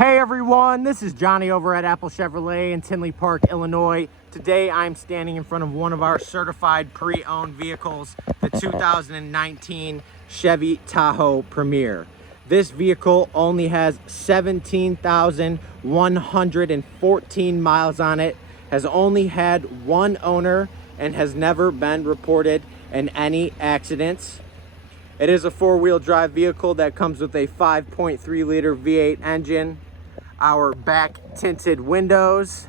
Hey everyone, this is Johnny over at Apple Chevrolet in Tinley Park, Illinois. Today I'm standing in front of one of our certified pre-owned vehicles, the 2019 Chevy Tahoe Premier. This vehicle only has 17,114 miles on it, has only had one owner, and has never been reported in any accidents. It is a four-wheel drive vehicle that comes with a 5.3 liter V8 engine, our back tinted windows,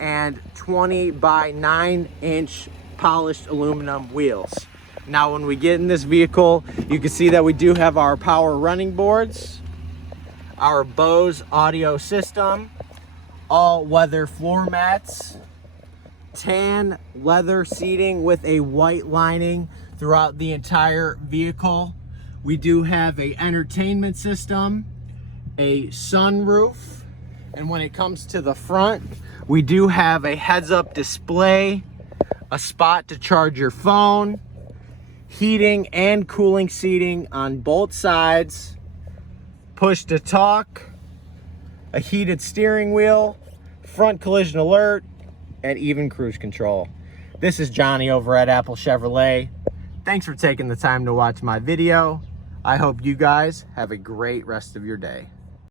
and 20 by 9 inch polished aluminum wheels. Now when we get in this vehicle, you can see that we do have our power running boards, our Bose audio system, all weather floor mats, tan leather seating with a white lining throughout the entire vehicle. We do have a entertainment system, a sunroof, and when it comes to the front, we do have a heads-up display, a spot to charge your phone, heating and cooling seating on both sides, push to talk, a heated steering wheel, front collision alert, and even cruise control. This is Johnny over at Apple Chevrolet. Thanks for taking the time to watch my video. I hope you guys have a great rest of your day.